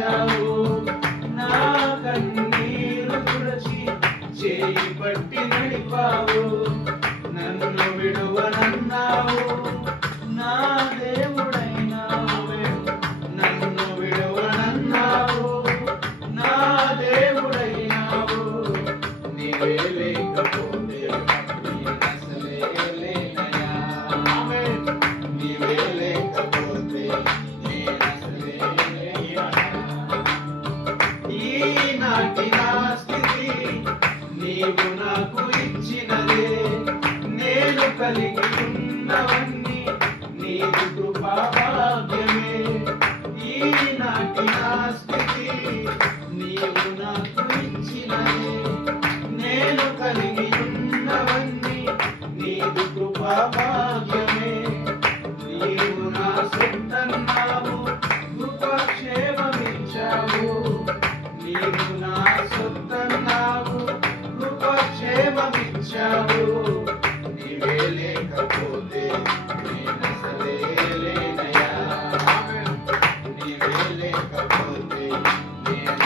ఇచ్చావు, నా కన్నీరు తుడచి చేయి పట్టి నడిపావు, నన్ను విడువనన్నావు, నా దేవుడైనావే. నన్ను విడువనన్నావు, నా దేవుడైనావు. నీవే లేకపోతే నేనసలే లేనయ్యా. నీవే లేకపోతే నేనసలే లేనయ్యా. ఈనాటి నా స్థితి నీవు నాకు ఇచ్చినదే, నేను కలిగి ఉన్నవన్నీ నీవు కృపా భాగ్యమే. ఈనాటి నా స్థితి నీవు నాకు ఇచ్చినదే, నేను కలిగి ఉన్నవన్నీ నీవు కృపా భాగ్యమే. నీవు నా సొంతన్నావు, కృపక్షేమమిచ్చావు. నీవు నా సొంతన్నావు, కృపక్షేమమిచ్చావు. నీవే లేకపోతే నేనసలే లేనయ్యా. నీవే లేకపోతే నేను